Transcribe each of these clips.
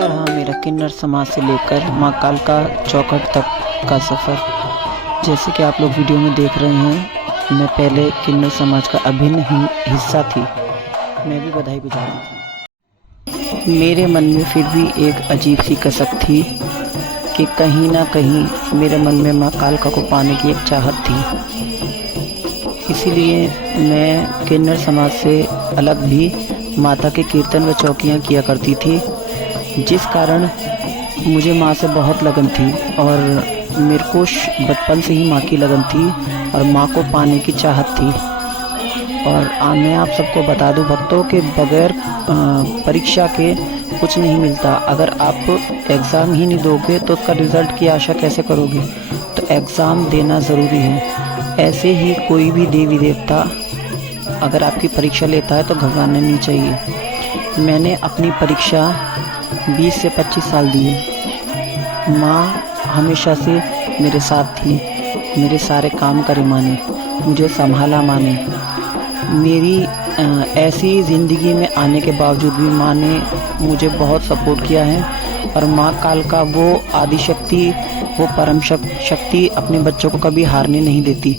कैसा रहा मेरा किन्नर समाज से लेकर माँ कालका चौखट तक का सफ़र। जैसे कि आप लोग वीडियो में देख रहे हैं, मैं पहले किन्नर समाज का अभिन्न हिस्सा थी। मैं भी बधाई बजा रही थी। मेरे मन में फिर भी एक अजीब सी कसक थी कि कहीं ना कहीं मेरे मन में माँ कालका को पाने की एक चाहत थी। इसीलिए मैं किन्नर समाज से अलग भी माता के कीर्तन व चौकियाँ किया करती थी, जिस कारण मुझे माँ से बहुत लगन थी और मेरे को बचपन से ही माँ की लगन थी और माँ को पाने की चाहत थी। और मैं आप सबको बता दूं भक्तों के बगैर परीक्षा के कुछ नहीं मिलता। अगर आप एग्ज़ाम ही नहीं दोगे तो उसका रिज़ल्ट की आशा कैसे करोगे? तो एग्ज़ाम देना ज़रूरी है। ऐसे ही कोई भी देवी देवता अगर आपकी परीक्षा लेता है तो घबराना नहीं चाहिए। मैंने अपनी परीक्षा 20 से 25 साल दी है। माँ हमेशा से मेरे साथ थी, मेरे सारे काम करे माँ ने, मुझे संभाला माँ ने। मेरी ऐसी ज़िंदगी में आने के बावजूद भी माँ ने मुझे बहुत सपोर्ट किया है। और माँ कालका वो आदिशक्ति, वो परम शक्ति अपने बच्चों को कभी हारने नहीं देती।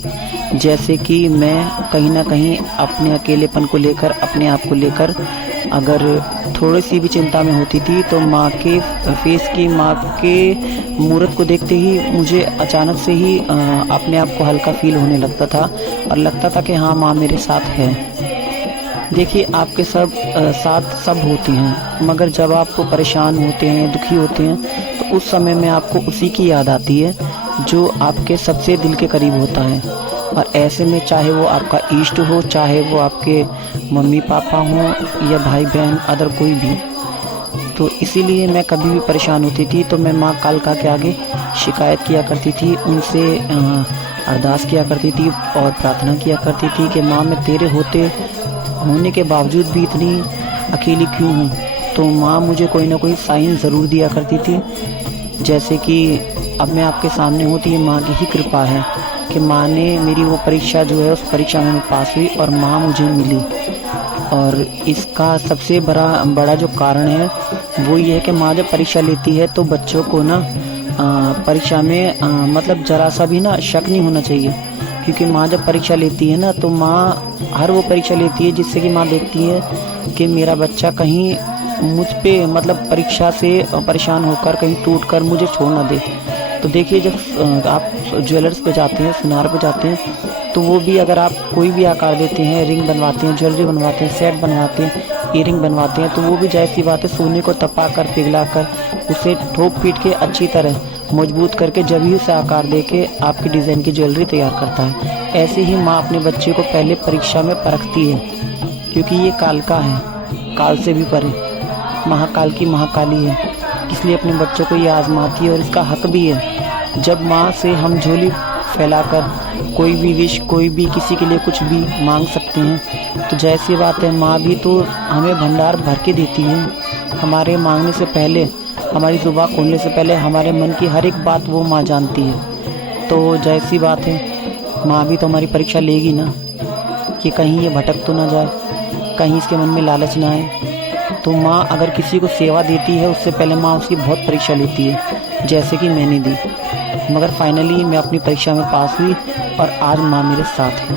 जैसे कि मैं कहीं ना कहीं अपने अकेलेपन को लेकर, अपने आप को लेकर अगर थोड़ी सी भी चिंता में होती थी तो माँ के फेस की, माँ के मूरत को देखते ही मुझे अचानक से ही अपने आप को हल्का फील होने लगता था और लगता था कि हाँ, माँ मेरे साथ है। देखिए, आपके साथ सब होते हैं, मगर जब आपको परेशान होते हैं, दुखी होते हैं, तो उस समय में आपको उसी की याद आती है जो आपके सबसे दिल के करीब होता है। और ऐसे में चाहे वो आपका इष्ट हो, चाहे वो आपके मम्मी पापा हों या भाई बहन, अदर कोई भी। तो इसीलिए मैं कभी भी परेशान होती थी तो मैं माँ कालका के आगे शिकायत किया करती थी, उनसे अरदास किया करती थी और प्रार्थना किया करती थी कि माँ, मैं तेरे होने के बावजूद भी इतनी अकेली क्यों हूँ? तो माँ मुझे कोई ना कोई साइन ज़रूर दिया करती थी। जैसे कि अब मैं आपके सामने हूँ तो ये माँ की ही कृपा है कि माँ ने मेरी वो परीक्षा जो है, उस परीक्षा में मैं पास हुई और माँ मुझे मिली। और इसका सबसे बड़ा जो कारण है वो ये है कि माँ जब परीक्षा लेती है तो बच्चों को ना परीक्षा में मतलब ज़रा सा भी ना शक नहीं होना चाहिए। क्योंकि माँ जब परीक्षा लेती है ना तो माँ हर वो परीक्षा लेती है जिससे कि माँ देखती है कि मेरा बच्चा कहीं मुझ पे मतलब परीक्षा से परेशान होकर कहीं टूट कर मुझे छोड़ ना दे। तो देखिए, जब आप ज्वेलर्स पे जाते हैं, सुनार पे जाते हैं, तो वो भी अगर आप कोई भी आकार देते हैं, रिंग बनवाते हैं, ज्वेलरी बनवाते हैं, सेट बनवाते हैं, ईयरिंग बनवाते हैं, तो वो भी जैसी बात है सोने को तपा कर, पिघला कर, उसे ठोक पीट के अच्छी तरह मजबूत करके जब ही उसे आकार दे के आपकी डिज़ाइन की ज्वेलरी तैयार करता है। ऐसे ही माँ अपने बच्चे को पहले परीक्षा में परखती है, क्योंकि ये कालका है, काल से भी परे, महाकाल की महाकाली है, इसलिए अपने बच्चों को ये आजमाती है और इसका हक भी है। जब माँ से हम झोली फैलाकर कोई भी विश, कोई भी किसी के लिए कुछ भी मांग सकते हैं, तो जैसी बात है माँ भी तो हमें भंडार भर के देती है। हमारे मांगने से पहले, हमारी जुबान खोलने से पहले हमारे मन की हर एक बात वो माँ जानती है। तो जैसी बात है, माँ भी तो हमारी परीक्षा लेगी ना, कि कहीं ये भटक तो ना जाए, कहीं इसके मन में लालच ना आए। तो माँ अगर किसी को सेवा देती है उससे पहले माँ उसकी बहुत परीक्षा लेती है, जैसे कि मैंने दी। मगर फाइनली मैं अपनी परीक्षा में पास हुई और आज माँ मेरे साथ है।